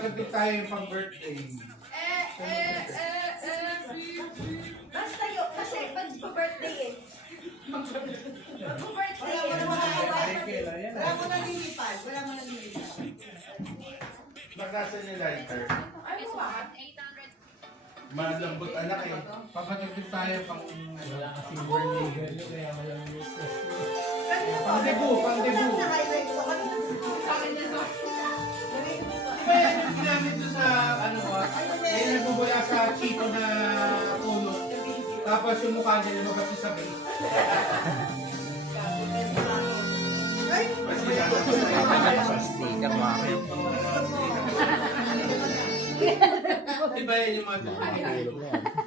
Papatapit tayo yung pang-birthday. Basta yun, kasi pag-birthday eh. Pag-birthday eh. Wala mo nalilipad. Wala mo nalilipad. Bakasan ni lighter. Ay, wow. Malambot anak eh. Papatapit tayo pang Wala kasing birthday girl yun, kaya walang useless. pang-debut, pang-debut. Na-highlight ko. Diba yan yung ginamit doon sa ano ba? Yan nagbubula sa chito na puno. Tapos yung mukha nila mabati sa base. Ay! Sticker mo ako. Diba yan yung mga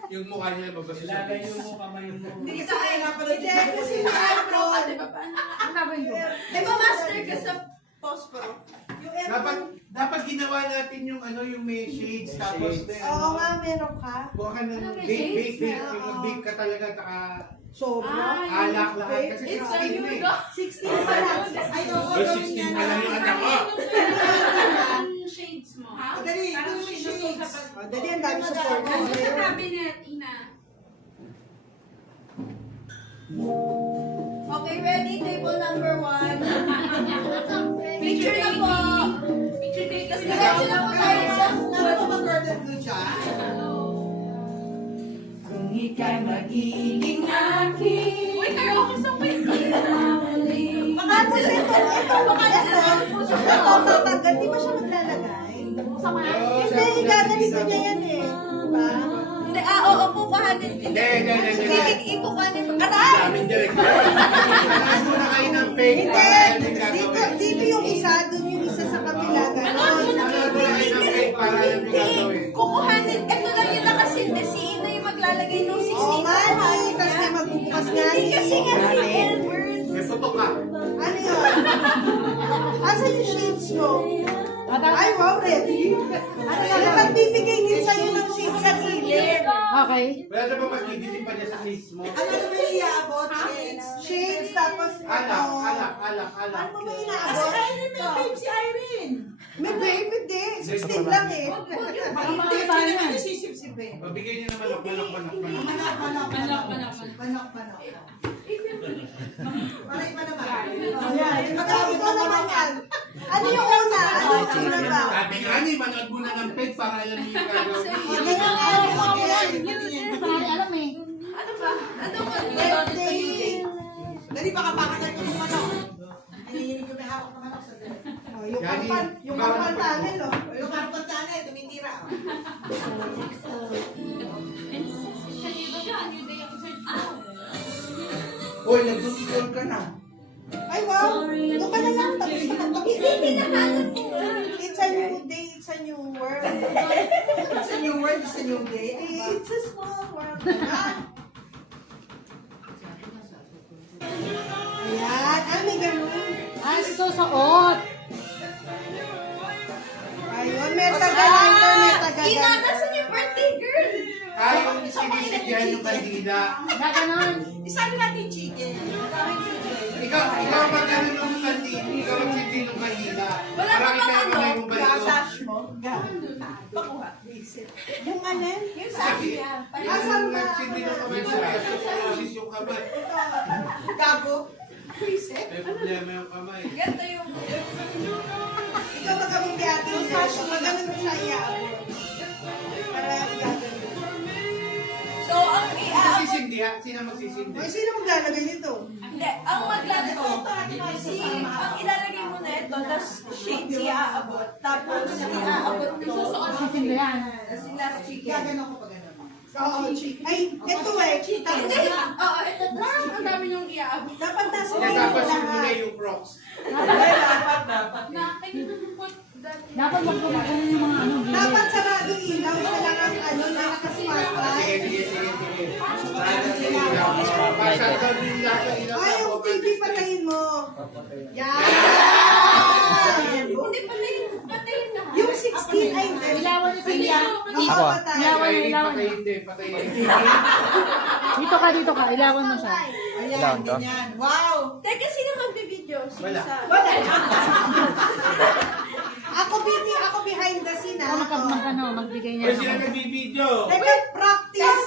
yung mukha nila mabati sa Ilagay base. mo kamay mo. Hindi kasi kaya nga pala Hindi, kasi maestro ka, di ba? Di ba master ka sa post-pro? yung Dapat ginawa natin yung ano yung may shades tapos Oo nga, meron ka. kuha ka ng Ano, may bake shades na, yung oo. bake ka talaga taka Sobra. alak lahat kasi It's a 16 new na eh. dog. 16 pa lang. Ay, oo, Ay, gawin 16 niya pa lang yung anak ko. Shades mo. O, dali, ito Parang yung sinusok shades. sa pag- O, dali, ang dami support. Ano sa cabinet, Ina? Okay, ready? Table number 1. Picture na po. Picture taking. Tapos diretso na po tayo sa Ano ba mag-order doon siya? Kung ika'y magiging akin. Uy, karaoke sa way. Baka kasi ito, baka ito, tatanggal. Di ba siya maglalagay? Hindi, gaganito niya yan eh. Diba? Hindi, oo, kukuhanin. Hindi. Ikukuhanin. Aray! Daming direct. Taas muna kayo ng fake. Hindi, dito yung isa, dun yung isa sa kabila. Ganon. Ano muna kayo ng fake para alam yung gagawin. Kukuhanin. Ito lang yun nakasinde. Si Ina yung maglalagay ng 16. Oo nga, hindi. Kasi may magbubukas nga. Hindi kasi nga si Edward. May putok ka. Ano yun? Asa yung shades mo? Ay, wow, ready. Ano yun? Nagbibigay din sa'yo ng shades sa gilid. Okay. Wala na ba mas didilim pa niya sa face mo? Ano naman iaabot? Shades. Shades, tapos Alak. Ano mo may inaabot? Si Irene, may babe si Irene. May babe, hindi. 16 lang eh. Hindi, hindi naman nasisip-sip eh. Pabigay niyo naman ako manok. Manok. Para iba naman. Ayan. Magkakit ko naman yan. Ano yung una? Ano yung una ba? Sabi nga ni, manood muna ng fake para alam niyo yung gagawin. Ano yung una? Alam eh. Ano ba? Ano ba? Birthday. Dali baka pakagal ko yung manok. Hinihinig ko may hawak na manok sa dali. Yung karpan tunnel, oh. Yung karpan tunnel, tumitira. Uy, nag-doodle ka na. Ay, wow. Doon ka na lang. Tapos nakapag- Hindi nahanap ko. It's a new day. It's a new world. It's a new world. It's a new day. It's a small world. Ayan. Ah, may ganun. Ah, susuot. Ayun, may taga-lighter, may Ina, taga-lighter. nasan yung birthday girl? Yung sinisigyan yung kandila. Gaganon. Isang natin chicken. Ikaw mag-ano nung kandila. Ikaw mag-sindi nung kandila. Wala Para ka kita bang naman ano? yung balik ko. mo. Pakuha. Yung ano? Yung sabi niya. Asan Yung ba? nagsindi nung kamay sa pusis yung kamay. Gago. Reset. May problema yung kamay. Ganto yung... Ikaw magkamong biyati. Magkano mo siya iaabot? Para gagawin. So, ang iaabot... Sisindi ha? Sino magsisindi? Ay, sino maglalagay nito? Hindi, ang maglalagay ang ilalagay mo na ito, tapos shades iaabot, tapos iaabot mo Sisindi yan. si last chicken. Gagano ko pa gano'n. Oo, chicken. Ay, ito eh. Hindi, oo, ito tapos ang dami niyong iaabot. Dapat nasa Kaya ulo tapos yung muna lahat. yung crocs. Dapat magpapagano yung mga ano. Dapat sarado ilaw. Siya lang ang ano na nakasmartlight. Sige. Basta doon yung lahat ng ilaw Ay, sa yung baba. TV patayin mo. Yan! Hindi, patayin na. Yung 16 ay Ilawan niyo sa Ako. Ilawan. Patayin. Dito ka. Ilawan mo siya. Ayan, Down to? ganyan. Wow! Teka, sino magbibideo? Wala. Sa... Wala. Ako Ako behind the scene, Ako magbigay niya. Pwede sila nagbibideo. Teka, practice.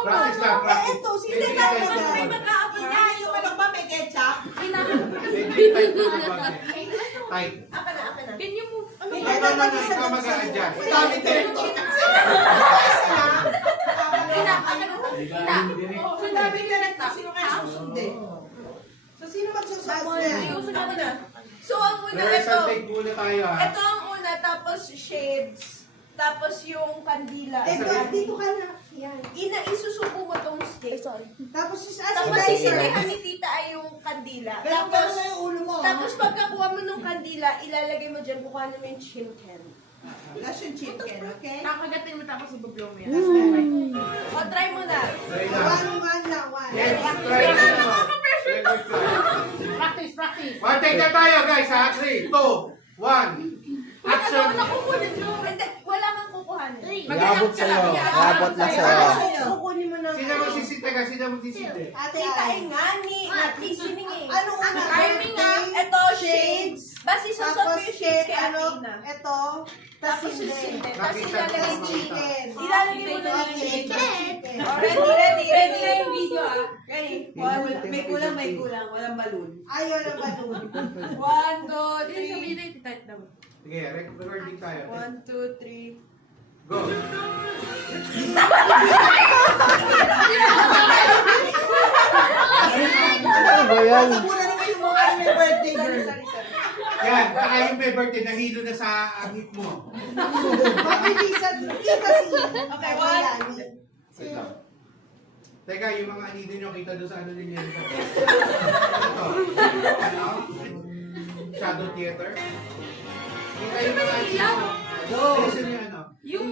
Practice lang, Eh, practice. ito, sino Medyo ba? type mo. Mag-aapin na. Yung ano ba, may ketchup? Medyo type mo sa bagay. Type. Akin na. Can you move? Hindi No, ikaw mag-a-adjust. Dami director kasi. So, dami director. Sino kayo susundin? So, sino magsusunod? So, ang una, Rehearsal ito. take muna tayo ha. Ito ang una, tapos shades. Tapos yung kandila. Dito ka na. Yan. Isusubo mo tong stick. Tapos, Tapos sisilihan ni tita ay yung kandila. Ganun Tapos, na yung ulo mo. tapos pagkakuha mo ng kandila, ilalagay mo dyan, kukuha mo yung chicken. That's yung chicken, okay? Kakagatin mo tapos ibublow mo yan. O, try mo na. Try lang. One lang, one. Yes, try lang. Record try. Practice. One take na tayo guys ha. 3, 2, 1. Action. Nakukunin mo. Hindi, wala kang kukuhanin. Labot sa'yo. Labot na sa'yo. Kukunin mo ng... Sino magsisita ka? Sino magsisita? Ate, Tita ay nga ni, at listening eh. Ano una? Timing nga. Ito, shades. Basta isusot mo yung shades kay Athena. Ito, Tapos hindi. susinte. Tapos Nakita ko ilalagay ang mo. Chicken. Ilalagay mo na yung Okay, chicken. chicken. Oh, ready. Ready na yung video ah. Ready. May kulang. Walang balloon. Ayaw na balloon. 1, 2, Sabihin 3. na yung tight daw. Sige, recording tayo. 1, 2, 3. Go. Ano ba yan? Muna naman yung mukha ng may birthday girl. Sorry. Yan, saka yung may birthday, nahilo na sa ahit mo. Mabilisan. Kita si. Okay, one. Wait lang. Teka, yung mga anino nyo, kita doon sa ano din yan. Ito. Ano? Shadow theater. Kita yung mga anino. Listen yung ano. Yung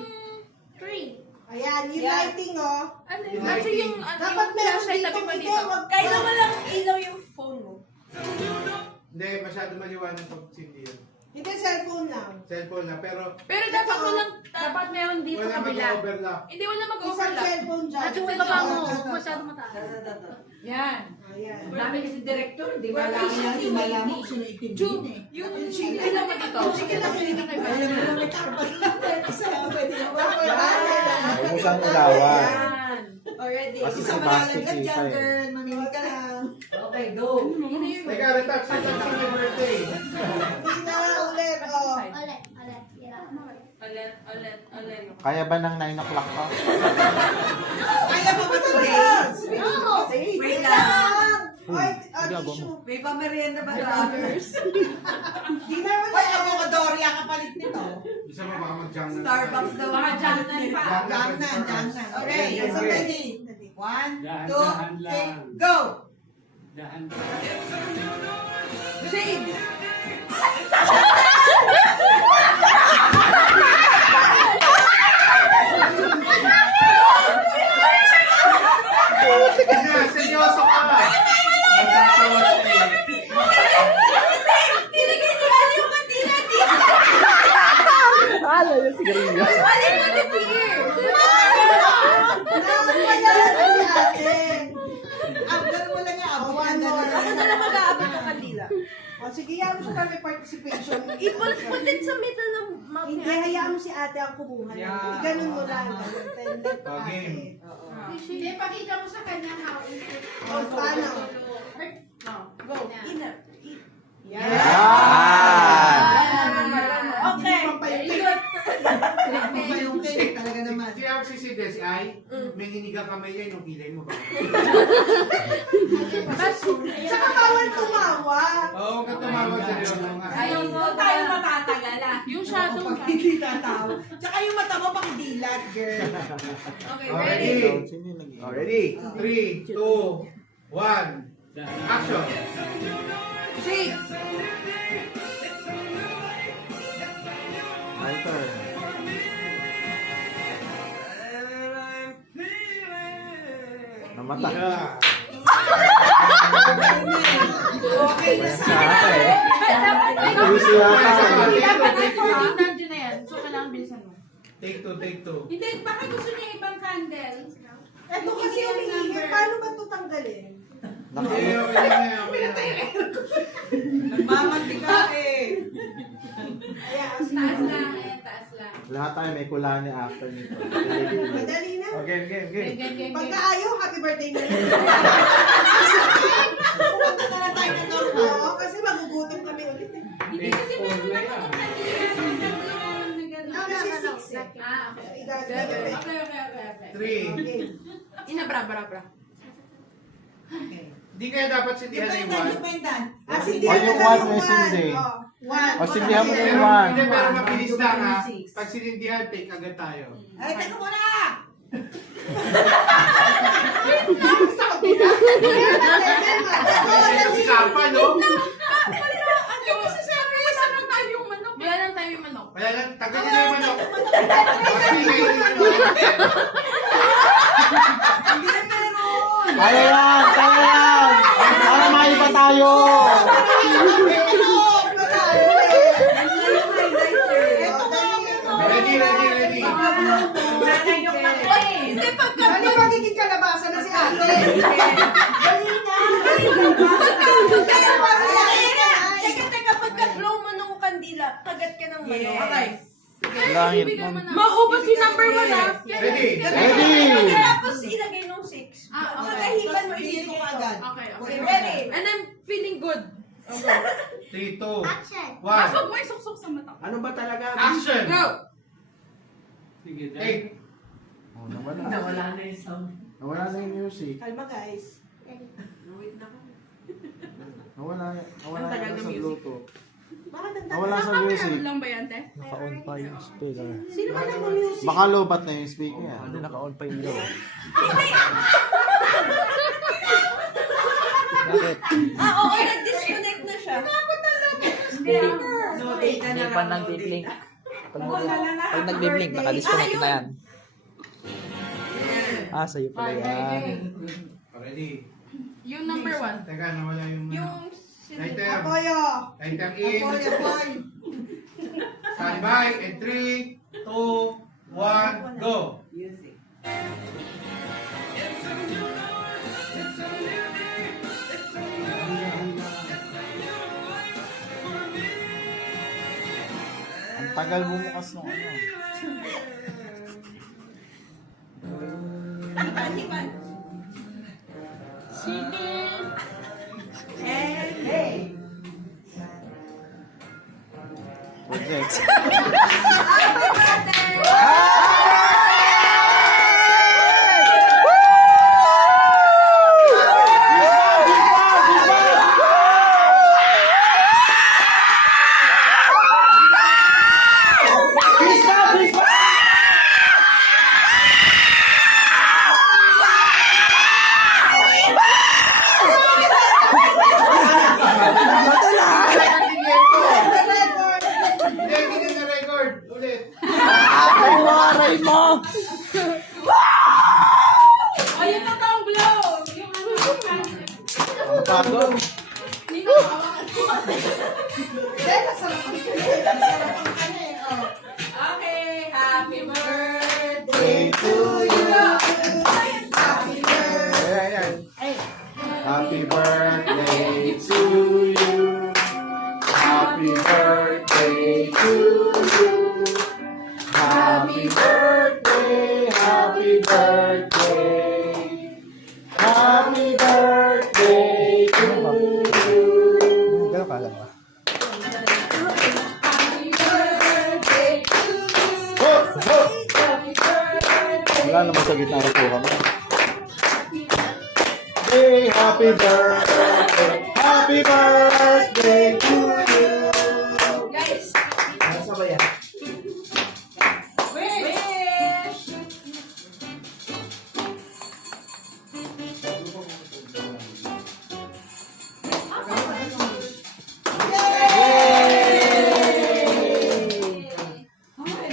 tree. Ayan, yung Yan. lighting, oh. Ano Yung yung actually lighting. yung ano Dapat yung meron flashlight dito. tabi mo Hindi, dito. wag Kailan mo lang ilaw yung phone mo? Hindi, masyado maliwanag pag sindi yun. Hindi, cellphone lang. Cellphone lang, pero Pero dapat mo lang, dapat meron dito wala sa kabila. mag-overlap. Hindi, wala Isang mag-overlap. cellphone dyan. At yung baba mo, masyado mataas. Yan. Ayan. Dami kasi director, di ba? Well, Di ba alam mo kung sino itim eh. Yung chicken lang mo dito. Chicken lang mo dito kay Alam mo na may karpas na. Isa lang pwede na ba? Huwag mo siyang ilawan. Yan. Already. Kasi Isa si Basti malalaglag dyan, kita eh. girl. Mamili ka lang. Okay, go. Teka, retouch sa may birthday. Hindi na ulit, oh. Ulit. Kaya ba ng 9 o'clock pa? Kaya mo ba ito, Days? Wait lang. Oy, Ginagawa mo. tissue. May pamerienda ba brothers? Di naman Hoy, avocadoria kapalit nito. Isa mo baka mag-jam na. Starbucks daw. Baka jam na pa. Jam na. Okay, Okay, so okay. ready? 1, 2, Dahan-dahan 3, lang. go! Dahan. Shade! Hindi na, seryoso ka. Nagtatawa siya eh. Nilagay ni Ali yung kandila dito. Hala, yung sigarilyo. Ali, put it here. Nakakapagyalan na si ate. Ganun mo lang yung abot. One more. Ako na lang mag-aabot ng kandila. O sige, hayaan mo siya para may participation. Put it sa middle ng mouth Hindi, niya. hayaan mo si ate ang kumuha. Yeah. Ganun mo lang. Tended Oh, game. Hindi, pakita mo sa kanya how it O, paano? Go. Ina. Yan! Okay. Hindi pa yung cake, talaga naman. Si Alex si Des ay, may hinigang kamay yan yung kilay mo ba? Saka bawal tumawa. Oo, ka tumawag sa iyo nga. Ayaw mo tayo matatagal ah. Yung shadow Pag hindi tatawa. Tsaka yung mata mo pakidilat, girl. Okay, Ready? ready? Sino yung nag-iingat? Ready? 3, 2, 1. Action! Shade! My turn. Namata. Okay na Sa sana. ata eh. Dapat Busy ata eh. dapat ay 14 nandiyan na yan. So, kailangan bilisan mo. Take 2, take 2. Hindi, baka gusto niya ibang candle. Ito kasi umiingay. Paano ba ito tanggalin? Naka- Okay, okay na, okay na. Nagmamantika eh. Taas lang, taas lang. Lahat tayo may kulani after nito. Madali na. Okay, okay, okay. Pagka ayaw, happy birthday na rin. Pupunta na lang tayo ng Norco kasi magugutom kami ulit eh. Hindi kasi meron na ako Kasi 6 eh. Ah, okay. Okay. Okay. 3. Inabra. Di kaya dapat sindihan Yung yung 1. yung pendan. Ah, Huwag sindihan yung na lang one, may sindi. One. O, sindihan mo na Pero, yung 1. hindi, pero mabilis lang ha. Pag sinindihan, take agad tayo. Ay, teka muna! Usapan, no? Ano mo sasabi? Saan ang tayo yung manok? Wala lang tayo yung manok. Kaya lang, tagalin niyo yung manok. Pagpigay yung manok. Kaya yan! Kaya yan! Para maiba tayo! Ready, ready, ready. Hindi, pagka... Ano magiging kalabasa na si ate? Teka, pagka-blow mo nung kandila, kagat ka ng manok. Okay. Langit Bigyan mo mo. na. Maubos si number 1 ha. Ready. Ready! Tapos ilagay nung 6. Ah, okay. Pagkahipan mo, Dito ilagay ka ko. agad. Okay. Ready? And I'm feeling good. 3, 2, 1. Pasok mo isok-sok sa mata. Ano ba talaga? Action! Go! Sige, dahil. 8. Oh, nawala. Nawala na yung sound. Nawala na yung music. Kalma guys. Nawala Ang tagal na ng sa music. Bluetooth. Bakit ang Nawala sa music. lang ba yan, te? Naka-on pa yung speaker. Sino ba nag-music? Baka lobat na yung speaker yan. Hindi, naka-on pa yung ilaw. Bakit? Oo, nag-disconnect na siya. Hindi pa nag-blink. Pag nag-blink, naka-disconnect na yan. Ah, sa'yo pala yan. Ready. Yung number 1. Teka, nawala yung... Yung... Lighter. Apoyo. Lighter in. Apoyo, apoy. Stand by. And 3, 2, 1, go. Ang tagal bumukas ng ano. Hipan. Hey. Project. Hindi, hindi na record. Ulit. Ay, waray mo! Oh, yung totoong blow! Yung ano yung Ano pa ako? Hindi na hawakan ko. Teka, sarap ang kanya. Sarap ang kanya eh. Oh. Okay, happy birthday! Day to you. Happy birthday. Ayan, ayan. Happy birthday to you. Happy birthday to you. Happy birthday, happy birthday. Happy birthday to you. Gano'n ka lang ba? Happy birthday to you! Ho! Ho! Happy birthday! Wala naman sa gitna ng kuha mo. Hey, happy birthday, happy birthday to you. Guys, Nasa ba yan? Wish! May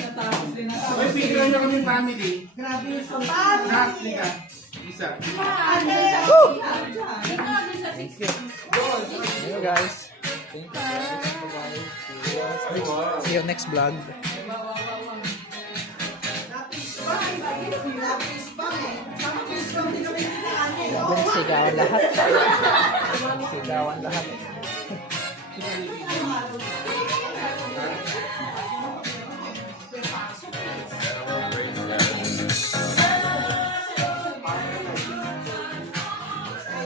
picture na kami family. Grabe yung Na, family. liga. Isa. Ate. Thank you guys. Thank you. See you next vlog. Napis-bang. Napis-bang eh. Napis-bang din kami ni ate. Diyan sigawan lahat. Sigawan lahat. Ano